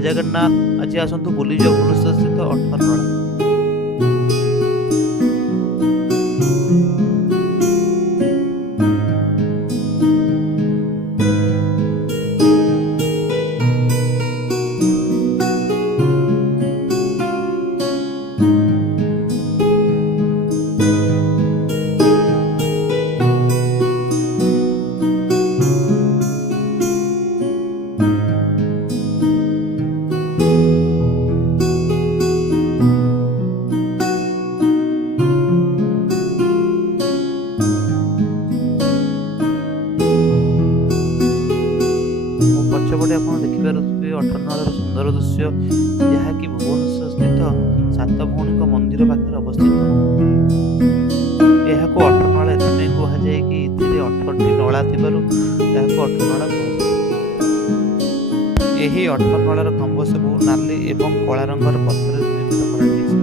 जय जगन्नाथ। आज आसतु बुलीज भुवनेश्वर स्थित 18 नଳା। पछपटे आप देखिपे 18 नଳାर सुंदर दृश्य जहाँकि भुवनेश्वर स्थित सात भौणी मंदिर पाखे अवस्थित। यह 18 नଳା एथि कहुए कि 18टी नଳा थिबारु यह 18 नଳା कहुए। यही 18 नଳାर खंभ सब नाली एवं कला रंगर पत्थर निर्मित कराଯାଇଛି।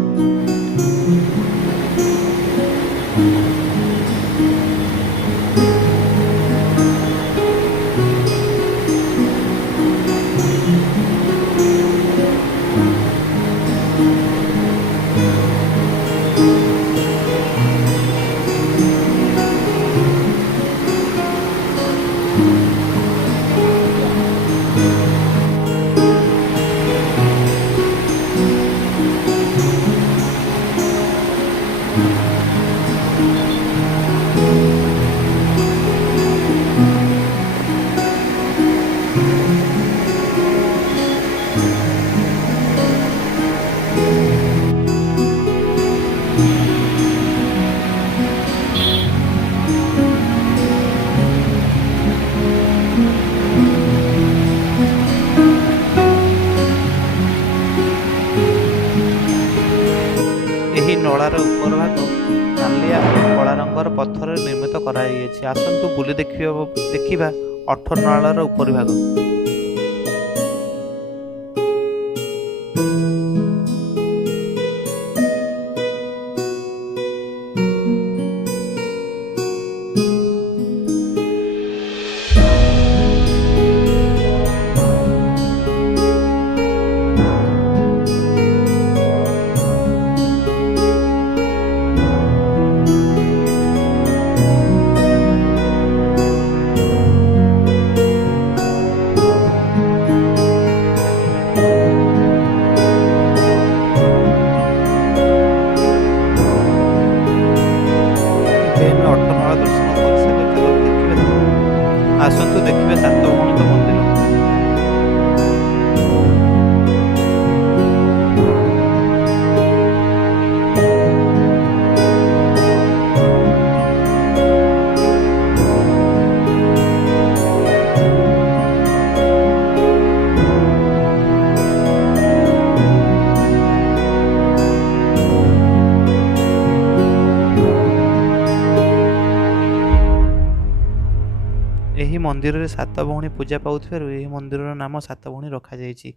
ଏହି ନଳାର ଉପର ଭାଗ ନାଲିଆ କଳା ରଙ୍ଗର ପଥରରେ ନିର୍ମିତ କରାଯାଇଛି। ଆସନ୍ତୁ ବୁଲି ଦେଖିବା 18 ନଳାର ଉପରି ଭାଗ। आसतु देखिए सात भौणी मंदिर। ଏହି ମନ୍ଦିରରେ ସାତ ଭଉଣୀ ପୂଜା ପାଉଥିବାରୁ ଏହି ମନ୍ଦିରର ନାମ ସାତ ଭଉଣୀ ରଖାଯାଇଛି।